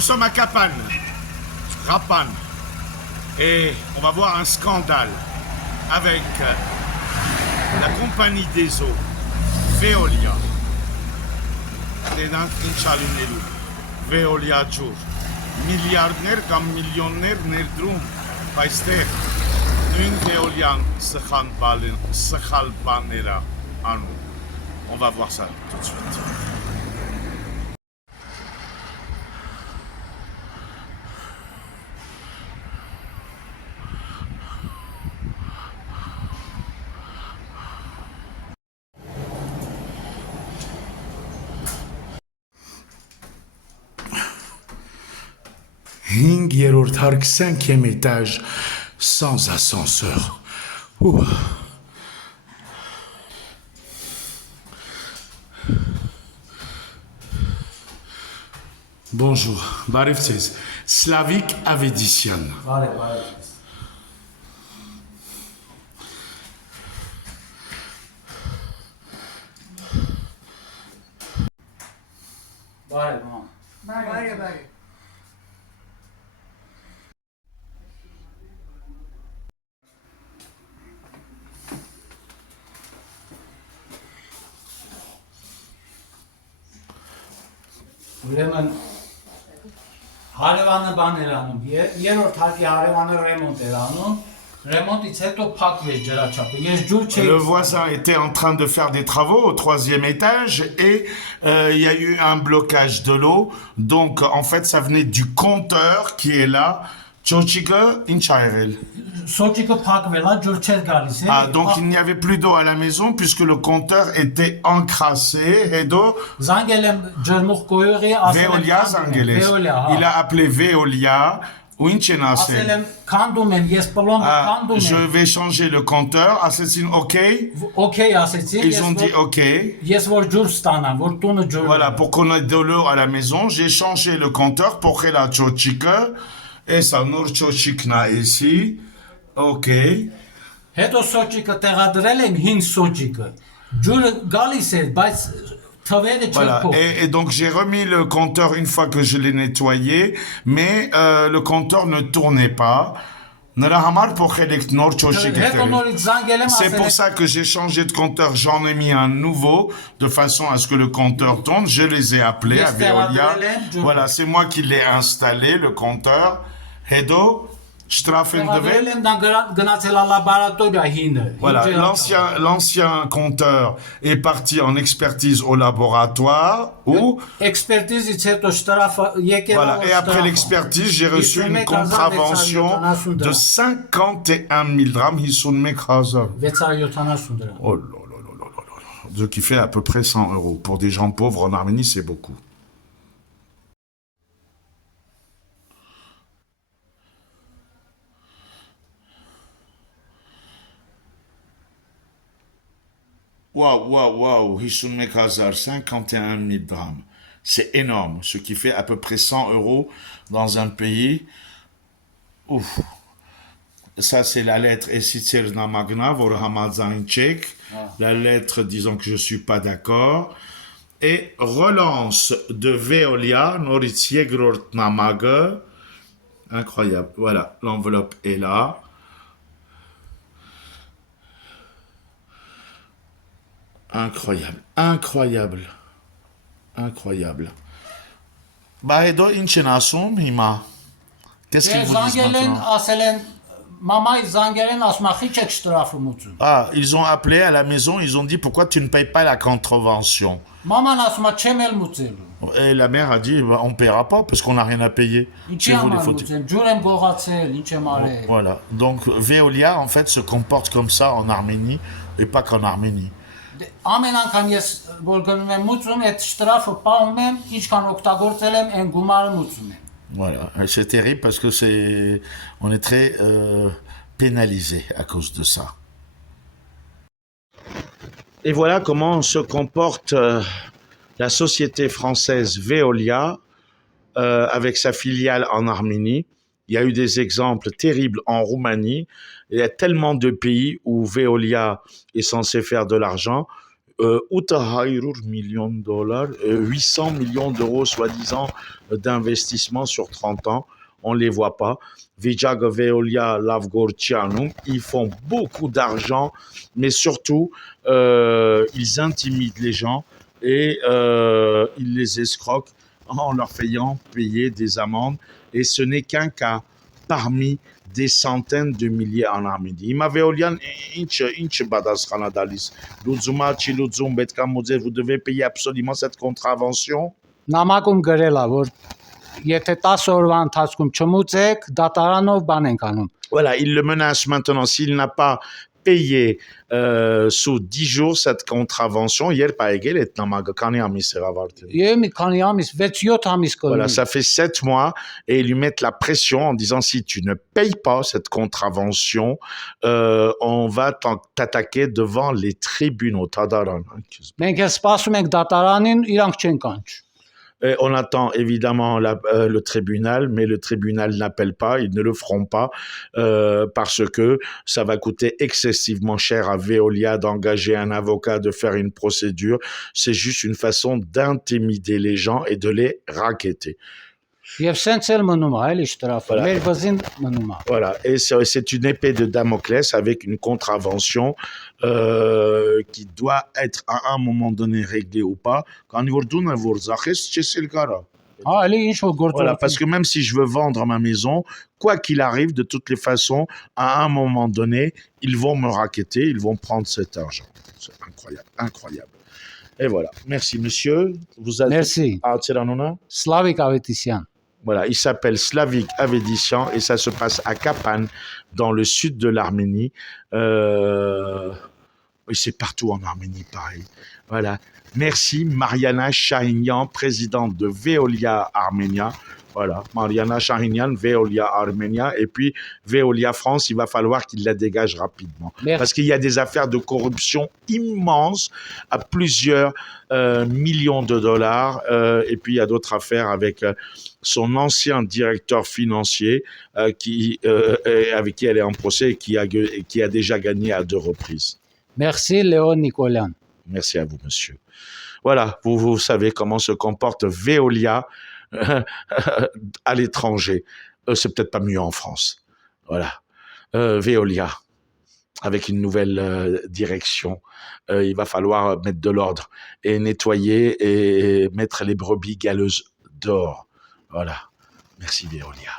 Nous sommes à Kapan, Rapan, et on va voir un scandale avec la compagnie des eaux, Veolia. Veolia Jour. Milliardaires comme millionnaires nerdrum, païster. Une Veolia Sekhalbanera. On va voir ça tout de suite. Hing yerort hark 5e étage, sans ascenseur. Ouh. Bonjour, Barevtsiz, Slavik Avedisyan. Vale. Vale. Ուրեմն հարևանը բան էր անում, երրորդ հարկի հարևանը ռեմոնտ էր անում, ռեմոնտից հետո փակվեց ջրաչափը, ես ջուր չէի։ Le voisin était en train de faire des travaux au 3e étage et il y a eu un blocage de l'eau. Donc en fait ça venait du compteur qui est là. Chochika Inchairel. Սոճիկը փակվել է, ջուր չէր գալիս։ Ah, donc il n'y avait plus d'eau à la maison puisque le compteur était encrassé. Et donc, Զանգել եմ ջրմուղ կոյուղի, ասել եմ Veolia Zangeles. Veolia, Il a appelé Veolia. ասել եմ քանդում եմ, ես պլոմբը քանդում Je եմ։ vais changer le compteur. Assetsin OK. Okay ասեցի, Ils ont dit OK. ես որ ջուր ստանամ, որ տունը ջուր։ Voilà, pour qu'on ait de l'eau à la maison, j'ai changé le compteur pour que la Chochika. Et ça, Nour Chochikna ici. OK. Հետո սոճիկը տեղադրել եմ հին սոճիկը։ Ջուրը գալիս է, բայց թվերը Voilà. չփոխ։ Et donc j'ai remis le compteur une fois que je l'ai nettoyé, mais le compteur ne tournait pas. Հետո նորից զանգել եմ, C'est ասել pour եմ ça que j'ai changé de compteur, j'en ai mis un nouveau, de façon à ce que le compteur tourne. Je les ai appelés à Veolia. Voilà, c'est moi qui l'ai installé, le compteur. Hedo, տեղադրել եմ դա գնացել է լաբորատորիա հինը։ Voilà, l'ancien compteur est parti en expertise au laboratoire où... Expertise հետո շտրաֆը եկել։ Voilà, et après l'expertise, j'ai reçu une contravention de 51 000 drams, Hissoun 670 դրամ։ Oh là là là là là là. Ce qui fait à peu près 100 euros. Pour des gens pauvres en Arménie, c'est beaucoup. Waouh, Hissoun Mekhazar, 51 000 drams. C'est énorme, ce qui fait à peu près 100 euros dans un pays. Ouf. Ça, c'est la lettre Essitser Namagna, Vorhamazan Tchèque. La lettre disant que je ne suis pas d'accord. Et relance de Veolia, Noritiegrort Namaga. Incroyable. Voilà, l'enveloppe est là. Incroyable. Bah, et donc, Inchenasum, Hima. Qu'est-ce qu'ils vous disent maintenant? Ասել են մամայի զանգել են, ասում է խիչ եք շտրաֆը մուծում։ Ah, ils ont appelé à la maison, ils ont dit pourquoi tu ne payes pas la contravention. Maman ասում է չեմ էլ մուծելու։ Et la mère a dit bah, on ne paiera pas parce qu'on n'a rien à payer. Ինչի համար մուծեմ, ջուր եմ գողացել, ինչ եմ արել։ Voilà, donc Veolia en fait se comporte comme ça en Arménie et pas qu'en Arménie. Ամեն անգամ ես որ գնում եմ մուծում, այդ շտրաֆը պահում եմ, ինչքան օգտագործել եմ, այն գումարը մուծում եմ։ Voilà, et c'est terrible parce que on est très pénalisé à cause de ça. Et voilà comment se comporte la société française Veolia avec sa filiale en Arménie. Il y a eu des exemples terribles en Roumanie. Il y a tellement de pays où Veolia est censé faire de l'argent. Utahayrur millions de dollars, 800 millions d'euros soi-disant d'investissement sur 30 ans. On ne les voit pas. Vijag Veolia Lavgorcianum, ils font beaucoup d'argent, mais surtout, ils intimident les gens et ils les escroquent en leur faisant payer des amendes. Et ce n'est qu'un cas parmi des centaines de milliers en Arménie. Ima Veolian, inch badas Kanadalis. Luzuma, Chiluzum, Betkamudze, vous devez payer absolument cette contravention. Նամակում գրել է, որ եթե 10 օրվա ընթացքում չմուծեք, դատարանով բան ենք անում։ Voilà, il le menace maintenant. S'il n'a pas payé sous 10 jours cette contravention, hier par égale est namaga kani amis seravartin. Եվ մի քանի ամիս, 6-7 ամիս Voilà, կլինի։ ça fait 7 mois et ils lui mettent la pression en disant si tu ne payes pas cette contravention, on va t'attaquer devant les tribunaux. Tadaran. Մենք էլ սպասում ենք դատարանին, իրանք չեն կանչ։ Et on attend évidemment le tribunal, mais le tribunal n'appelle pas, ils ne le feront pas parce que ça va coûter excessivement cher à Veolia d'engager un avocat, de faire une procédure. C'est juste une façon d'intimider les gens et de les racketter. Եվ սենց էլ մնում է, էլի շտրաֆը, մեր վզին մնում է։ Voilà, et c'est une épée de Damoclès avec une contravention qui doit être à un moment donné réglée ou pas. Quand il Հա, էլի ինչ որ Voilà, գործող։ parce que même si je veux vendre ma maison, quoi qu'il arrive, de toutes les façons, à un moment donné, ils vont me racketter, ils vont prendre cet argent. C'est incroyable, incroyable. Et voilà. Merci, monsieur. Vous êtes Merci. à Tsiranona. Սլավիկ Ավետիսյան։ Voilà, il s'appelle Slavik Avedissian et ça se passe à Kapan, dans le sud de l'Arménie. Et c'est partout en Arménie, pareil. Voilà. Merci, Mariana Shahinian, présidente de Veolia Arménia. Voilà, Mariana Shahinian, Veolia Arménia. Et puis, Veolia France, il va falloir qu'il la dégage rapidement. Merci. Parce qu'il y a des affaires de corruption immenses à plusieurs millions de dollars. Et puis, il y a d'autres affaires avec son ancien directeur financier avec qui elle est en procès et qui a déjà gagné à 2 reprises. Merci Léon Nicolyan. Merci à vous, monsieur. Voilà, vous savez comment se comporte Veolia à l'étranger. C'est peut-être pas mieux en France. Voilà. Veolia, avec une nouvelle direction. Il va falloir mettre de l'ordre et nettoyer et mettre les brebis galeuses dehors. Voilà. Merci Veolia.